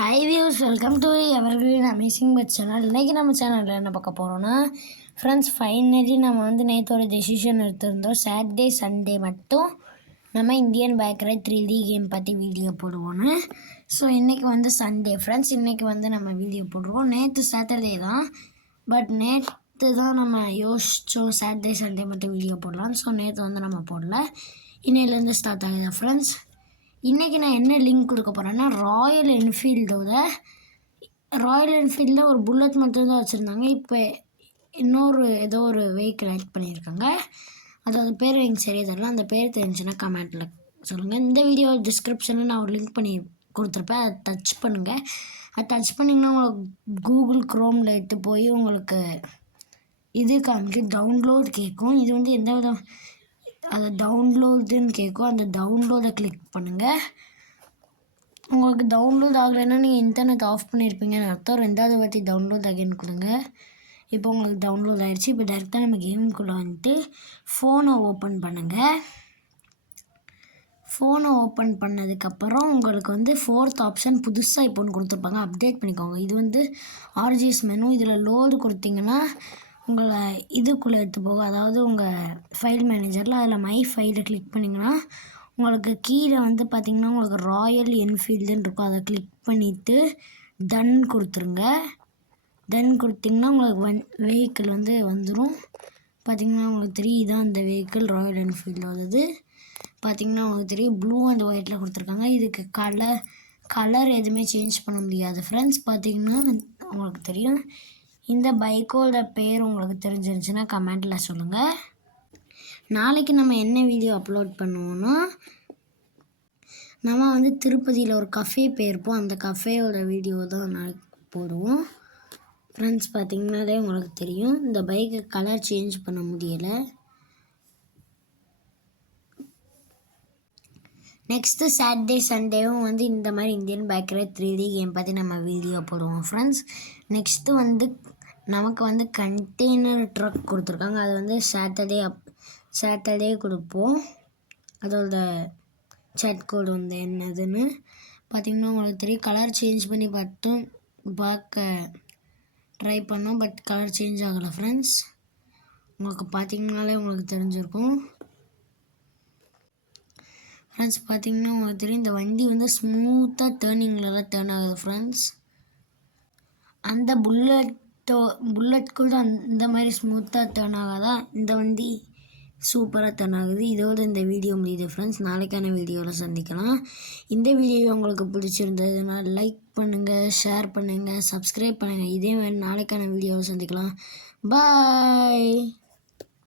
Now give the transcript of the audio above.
Hi views, welcome to evergreen amazing but channel. இன்றைக்கி நம்ம சேனலில் என்ன பார்க்க போகிறோன்னா ஃப்ரெண்ட்ஸ், ஃபைனலி நம்ம நேற்று ஒரு டெசிஷன் எடுத்திருந்தோம். சாட்டர்டே சண்டே மட்டும் நம்ம இந்தியன் பேக்கரை 3D கேம் பற்றி வீடியோ போடுவோன்னு. ஸோ இன்றைக்கி சண்டே ஃப்ரெண்ட்ஸ், இன்றைக்கி நம்ம வீடியோ போடுவோம். நேற்று சாட்டர்டே தான், பட் நேற்று தான் நம்ம யோசித்தோம் சாட்டர்டே சண்டே மட்டும் வீடியோ போடலாம். ஸோ நேற்று நம்ம போடல, இன்னையிலேருந்து ஸ்டார்ட் ஆகுது ஃப்ரெண்ட்ஸ். இன்றைக்கி நான் என்ன லிங்க் கொடுக்க போகிறேன்னா, ராயல் என்ஃபீல்டில் ஒரு புல்லட் மட்டும்தான் வச்சுருந்தாங்க. இப்போ ஏதோ ஒரு வெஹிக்கிள் ஆட் பண்ணியிருக்காங்க. அதோட பேர் எனக்கு சரியாக தெரியல. அந்த பேர் தெரிஞ்சுன்னா கமெண்ட்டில் சொல்லுங்கள். இந்த வீடியோ டிஸ்கிரிப்ஷனில் நான் ஒரு லிங்க் பண்ணி கொடுத்துருப்பேன். அதை டச் பண்ணுங்கள். அதை டச் பண்ணிங்கன்னா உங்களுக்கு கூகுள் க்ரோமில் எடுத்து போய் உங்களுக்கு இது காமிக்கு டவுன்லோட் கேட்கும். இது எந்த விதம் அதை டவுன்லோடுன்னு கேட்கும். அந்த டவுன்லோடை கிளிக் பண்ணுங்கள். உங்களுக்கு டவுன்லோட் ஆகலைன்னா நீங்கள் இன்டர்நெட் ஆஃப் பண்ணியிருப்பீங்கன்னு அர்த்தம். ரெண்டாவது வாட்டி டவுன்லோட் அகைன் கொடுங்க. இப்போ உங்களுக்கு டவுன்லோட் ஆகிடுச்சு. இப்போ டேரெக்டாக நம்ம கேமுக்குள்ளே வந்துட்டு ஃபோனை ஓப்பன் பண்ணுங்கள். ஃபோனை ஓப்பன் பண்ணதுக்கப்புறம் உங்களுக்கு 4th ஆப்ஷன் புதுசாக இப்போ ஒன்று கொடுத்துருப்பாங்க, அப்டேட் பண்ணிக்கோங்க. இது ஆர்ஜிஎஸ் மெனு. இதில் லோடு கொடுத்தீங்கன்னா உங்களை இதுக்குள்ளே எடுத்து போகும், அதாவது உங்கள் ஃபைல் மேனேஜரில். அதில் மை ஃபைலை கிளிக் பண்ணிங்கன்னா உங்களுக்கு கீழே பார்த்திங்கன்னா உங்களுக்கு ராயல் என்ஃபீல்டுன்னு இருக்கும். அதை கிளிக் பண்ணிவிட்டு டன் கொடுத்துருங்க. டன் கொடுத்திங்கன்னா உங்களுக்கு வெஹிக்கிள் வந்துடும். பார்த்திங்கன்னா உங்களுக்கு தெரியும், இதுதான் அந்த வெஹிக்கிள் ராயல் என்ஃபீல்டோடது. பார்த்திங்கன்னா உங்களுக்கு தெரியும், ப்ளூ அண்ட் ஒயிட்டில் கொடுத்துருக்காங்க. இதுக்கு கலர் எதுவுமே சேஞ்ச் பண்ண முடியாது ஃப்ரெண்ட்ஸ். பார்த்திங்கன்னா உங்களுக்கு தெரியும். இந்த பைக்கோட பேர் உங்களுக்கு தெரிஞ்சிருந்துச்சுன்னா கமெண்ட்டில் சொல்லுங்கள். நாளைக்கு நம்ம என்ன வீடியோ அப்லோட் பண்ணுவோன்னா, நம்ம திருப்பதியில் ஒரு கஃபே போயிருப்போம். அந்த கஃபேயோட வீடியோ தான் நாளைக்கு போடுவோம் ஃப்ரெண்ட்ஸ். பார்த்திங்கனாலே உங்களுக்கு தெரியும், இந்த பைக்கை கலர் சேஞ்ச் பண்ண முடியலை. நெக்ஸ்ட்டு சாட்டர்டே சண்டேவும் இந்த மாதிரி இந்தியன் பேக்கரை 3D கேம் பற்றி நம்ம வீடியோ போடுவோம் ஃப்ரெண்ட்ஸ். நெக்ஸ்ட்டு நமக்கு கண்டெய்னர் ட்ரக் கொடுத்துருக்காங்க. அது சாட்டர்டே கொடுப்போம். அதோட சாட் கோடு என்னதுன்னு பார்த்திங்கன்னா உங்களுக்கு தெரியும். கலர் சேஞ்ச் பண்ணி பார்க்க ட்ரை பண்ணோம், பட் கலர் சேஞ்ச் ஆகலை ஃப்ரெண்ட்ஸ். உங்களுக்கு பார்த்திங்கனாலே உங்களுக்கு தெரிஞ்சிருக்கும் ஃப்ரெண்ட்ஸ். பார்த்திங்கன்னா உங்களுக்கு தெரியும், இந்த வண்டி ஸ்மூத்தாக டேர்னிங்லலாம் டேர்ன் ஆகுது ஃப்ரெண்ட்ஸ். அந்த புல்லட் கூட இந்த மாதிரி ஸ்மூத்தாக டேர்ன் ஆகாதா, இந்த வண்டி சூப்பராக டேர்ன் ஆகுது. இதோடு இந்த வீடியோ முடியுது ஃப்ரெண்ட்ஸ். நாளைக்கான வீடியோவில் சந்திக்கலாம். இந்த வீடியோ உங்களுக்கு பிடிச்சிருந்ததுன்னா லைக் பண்ணுங்கள், ஷேர் பண்ணுங்கள், சப்ஸ்கிரைப் பண்ணுங்கள். இதே மாதிரி நாளைக்கான வீடியோவில் சந்திக்கலாம். பாய்.